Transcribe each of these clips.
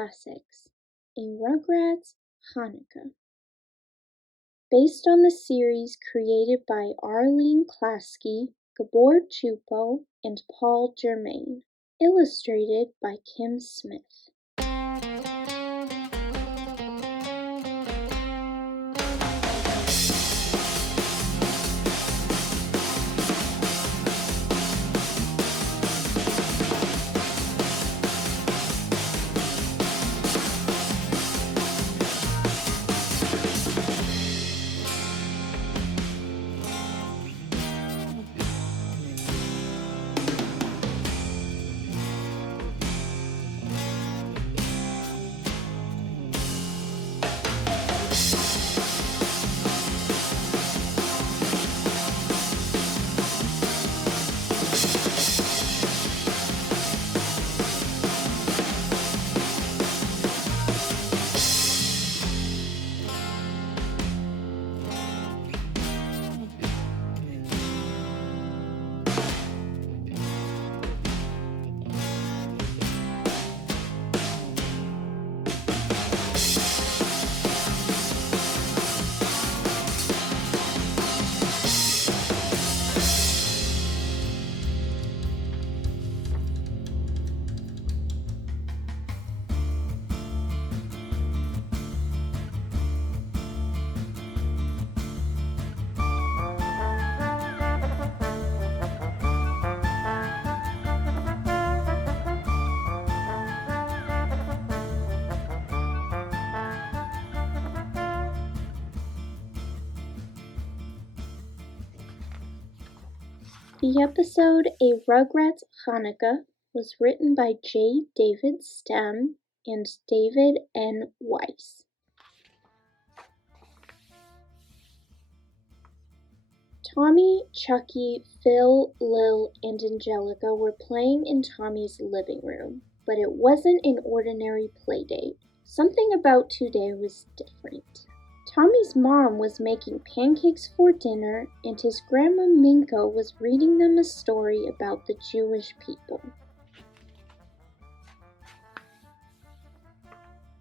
Classics, a Rugrats Hanukkah. Based on the series created by Arlene Klasky, Gabor Chupo, and Paul Germain. Illustrated by Kim Smith. The episode A Rugrats Chanukah was written by J. David Stem and David N. Weiss. Tommy, Chucky, Phil, Lil, and Angelica were playing in Tommy's living room, but it wasn't an ordinary playdate. Something about today was different. Tommy's mom was making pancakes for dinner, and his grandma Minka was reading them a story about the Jewish people.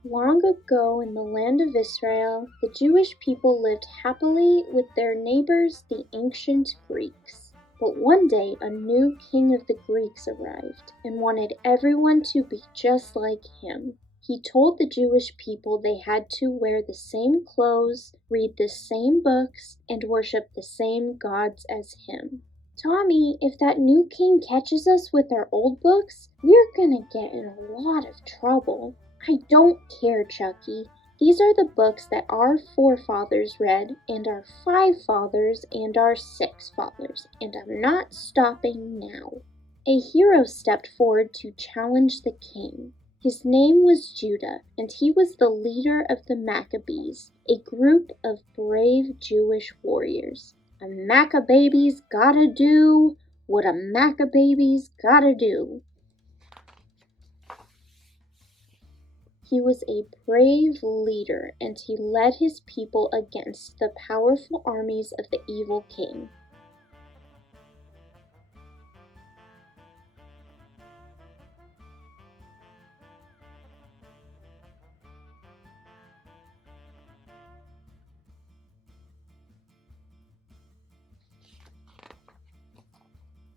Long ago in the land of Israel, the Jewish people lived happily with their neighbors, the ancient Greeks. But one day, a new king of the Greeks arrived and wanted everyone to be just like him. He told the Jewish people they had to wear the same clothes, read the same books, and worship the same gods as him. Tommy, if that new king catches us with our old books, we're gonna get in a lot of trouble. I don't care, Chucky. These are the books that our forefathers read, and our 5 fathers, and our 6 fathers, and I'm not stopping now. A hero stepped forward to challenge the king. His name was Judah, and he was the leader of the Maccabees, a group of brave Jewish warriors. A Maccabees gotta do what a Maccabees gotta do. He was a brave leader, and he led his people against the powerful armies of the evil king.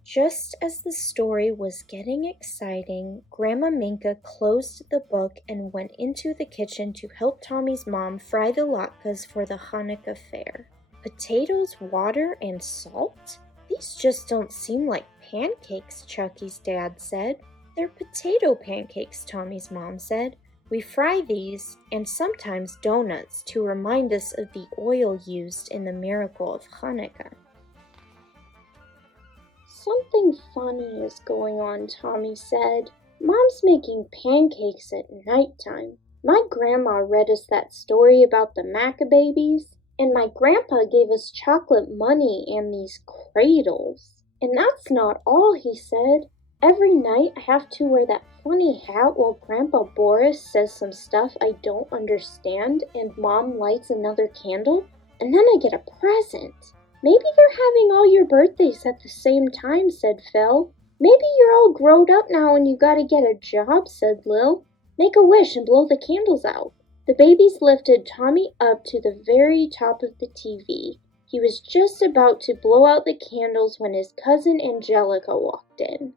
Just as the story was getting exciting, Grandma Minka closed the book and went into the kitchen to help Tommy's mom fry the latkes for the Chanukah Fair. Potatoes, water, and salt? These just don't seem like pancakes, Chucky's dad said. They're potato pancakes, Tommy's mom said. We fry these, and sometimes donuts, to remind us of the oil used in the miracle of Hanukkah. Something funny is going on, Tommy said. Mom's making pancakes at nighttime. My grandma read us that story about the Maccabees, and my grandpa gave us chocolate money and these cradles. And that's not all, he said. Every night I have to wear that funny hat while Grandpa Boris says some stuff I don't understand, and Mom lights another candle, and then I get a present. Maybe they're having all your birthdays at the same time, said Phil. Maybe you're all grown up now and you gotta get a job, said Lil. Make a wish and blow the candles out." The babies lifted Tommy up to the very top of the TV. He was just about to blow out the candles when his cousin Angelica walked in.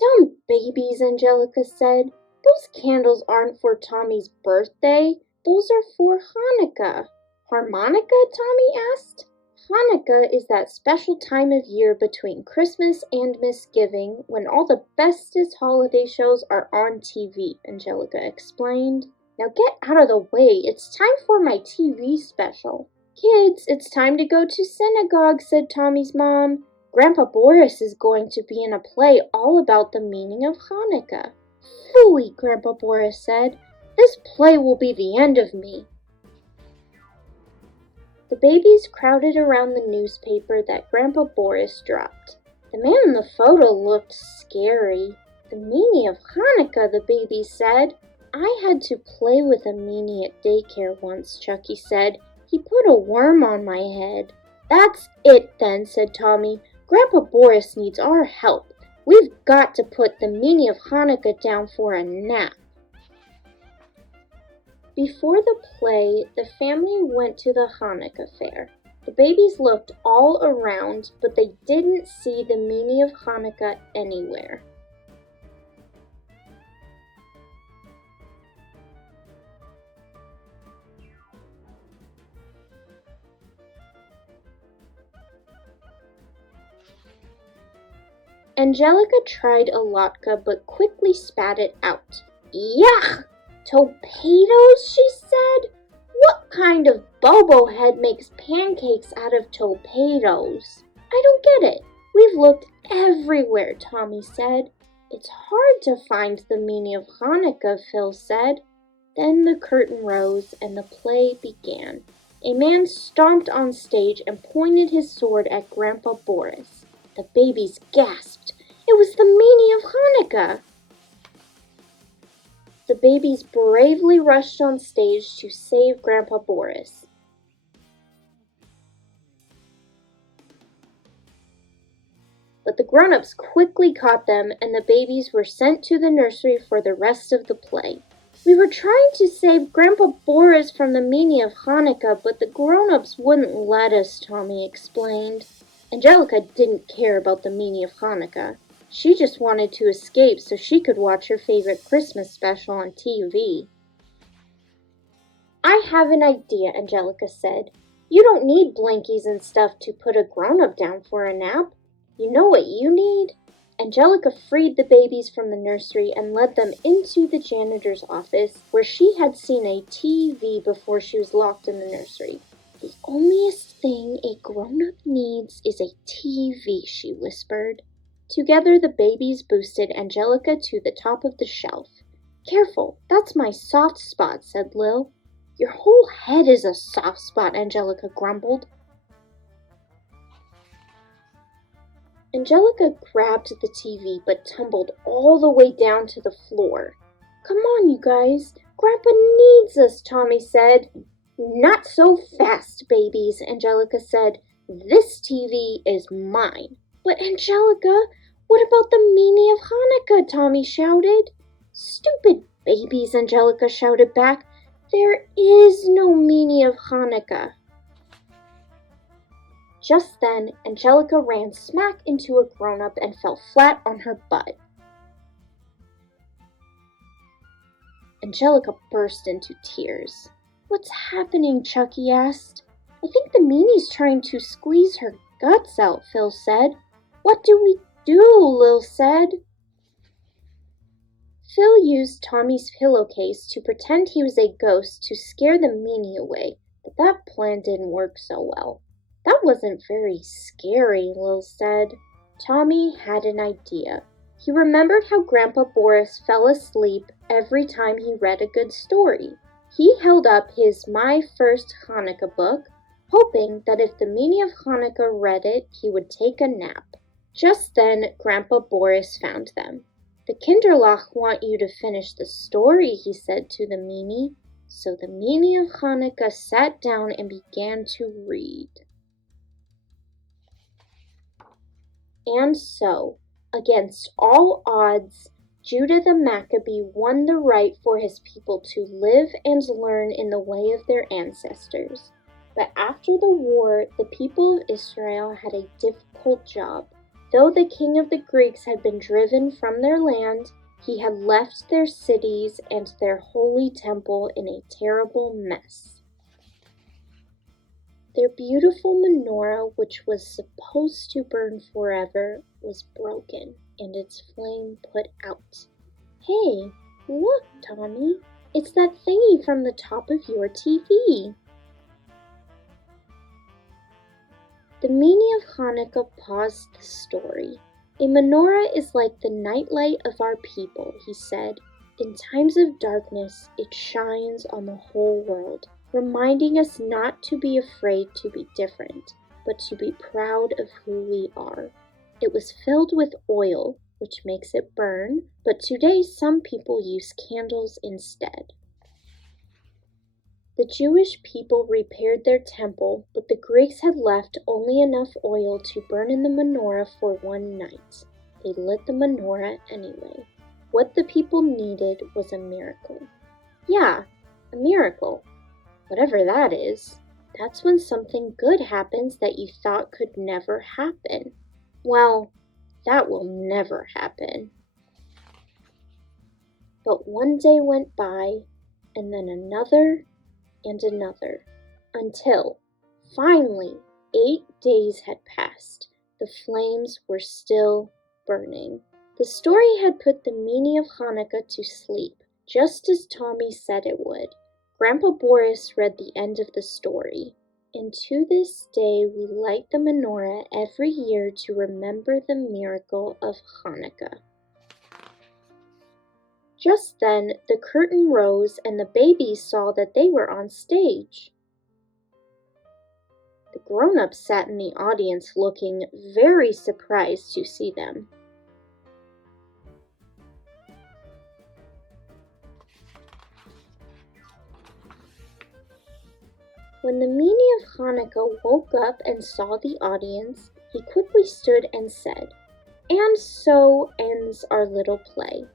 "Dumb babies," Angelica said. "Those candles aren't for Tommy's birthday. Those are for Hanukkah." "Harmonica?" Tommy asked. "Hanukkah is that special time of year between Christmas and Misgiving when all the bestest holiday shows are on TV," Angelica explained. "Now get out of the way. It's time for my TV special." "Kids, it's time to go to synagogue," said Tommy's mom. "Grandpa Boris is going to be in a play all about the meaning of Hanukkah." "Phooey," Grandpa Boris said. "This play will be the end of me." The babies crowded around the newspaper that Grandpa Boris dropped. The man in the photo looked scary. "The meaning of Hanukkah," the baby said. "I had to play with a meanie at daycare once," Chucky said. "He put a worm on my head." "That's it then," said Tommy. "Grandpa Boris needs our help. We've got to put the meaning of Hanukkah down for a nap." Before the play, the family went to the Hanukkah Fair. The babies looked all around, but they didn't see the meaning of Hanukkah anywhere. Angelica tried a latke but quickly spat it out. "Yuck! Torpedoes," she said. "What kind of bobo head makes pancakes out of torpedoes?" "I don't get it. We've looked everywhere," Tommy said. "It's hard to find the meaning of Hanukkah," Phil said. Then the curtain rose and the play began. A man stomped on stage and pointed his sword at Grandpa Boris. The babies gasped. It was the meaning of Hanukkah! The babies bravely rushed on stage to save Grandpa Boris. But the grown-ups quickly caught them, and the babies were sent to the nursery for the rest of the play. "We were trying to save Grandpa Boris from the meaning of Hanukkah, but the grown-ups wouldn't let us," Tommy explained. Angelica didn't care about the meaning of Hanukkah. She just wanted to escape so she could watch her favorite Christmas special on TV. "I have an idea," Angelica said. "You don't need blankies and stuff to put a grown-up down for a nap. You know what you need?" Angelica freed the babies from the nursery and led them into the janitor's office, where she had seen a TV before she was locked in the nursery. "The onlyest thing a grown-up needs is a TV," she whispered. Together the babies boosted Angelica to the top of the shelf. "Careful, that's my soft spot," said Lil. "Your whole head is a soft spot," Angelica grumbled. Angelica grabbed the TV but tumbled all the way down to the floor. "Come on, you guys. Grandpa needs us," Tommy said. "Not so fast, babies," Angelica said. "This TV is mine." "But Angelica, what about the meaning of Hanukkah?" Tommy shouted. "Stupid babies," Angelica shouted back. "There is no meaning of Hanukkah." Just then, Angelica ran smack into a grown-up and fell flat on her butt. Angelica burst into tears. "What's happening?" Chucky asked. "I think the meanie's trying to squeeze her guts out," Phil said. "What do we do?" Lil said. Phil used Tommy's pillowcase to pretend he was a ghost to scare the meanie away, but that plan didn't work so well. "That wasn't very scary," Lil said. Tommy had an idea. He remembered how Grandpa Boris fell asleep every time he read a good story. He held up his My First Hanukkah book, hoping that if the meaning of Hanukkah read it, he would take a nap. Just then, Grandpa Boris found them. "The Kinderlach want you to finish the story," he said to the meanie. So the meaning of Hanukkah sat down and began to read. And so, against all odds, Judah the Maccabee won the right for his people to live and learn in the way of their ancestors. But after the war, the people of Israel had a difficult job. Though the king of the Greeks had been driven from their land, he had left their cities and their holy temple in a terrible mess. Their beautiful menorah, which was supposed to burn forever, was broken and its flame put out. Hey, look, Tommy, it's that thingy from the top of your TV. The meaning of Hanukkah paused the story. A menorah is like the nightlight of our people, he said. In times of darkness, it shines on the whole world, reminding us not to be afraid to be different, but to be proud of who we are. It was filled with oil, which makes it burn, but today some people use candles instead. The Jewish people repaired their temple, but the Greeks had left only enough oil to burn in the menorah for one night. They lit the menorah anyway. What the people needed was a miracle. Yeah, a miracle. Whatever that is. That's when something good happens that you thought could never happen. Well, that will never happen. But one day went by, and then another, and another, until, finally, 8 days had passed. The flames were still burning. The story had put the meaning of Hanukkah to sleep, just as Tommy said it would. Grandpa Boris read the end of the story. And to this day we light the menorah every year to remember the miracle of Hanukkah. Just then, the curtain rose and the babies saw that they were on stage. The grown-ups sat in the audience looking very surprised to see them. When the meaning of Hanukkah woke up and saw the audience, he quickly stood and said, "And so ends our little play.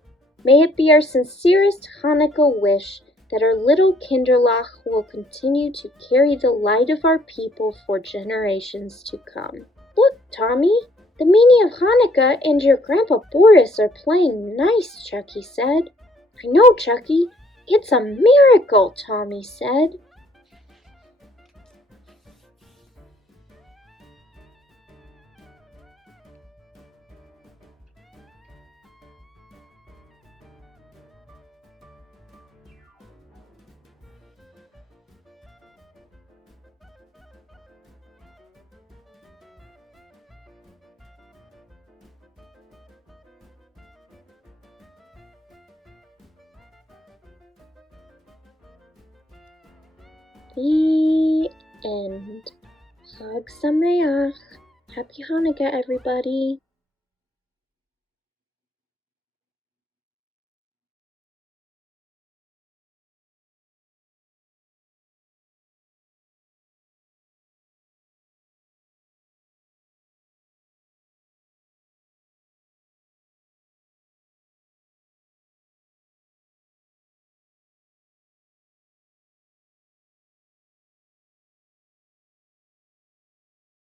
May it be our sincerest Hanukkah wish that our little Kinderlach will continue to carry the light of our people for generations to come." "Look, Tommy, the meaning of Hanukkah and your Grandpa Boris are playing nice," Chucky said. "I know, Chucky. It's a miracle," Tommy said. The end. Chag Sameach. Happy Hanukkah, everybody.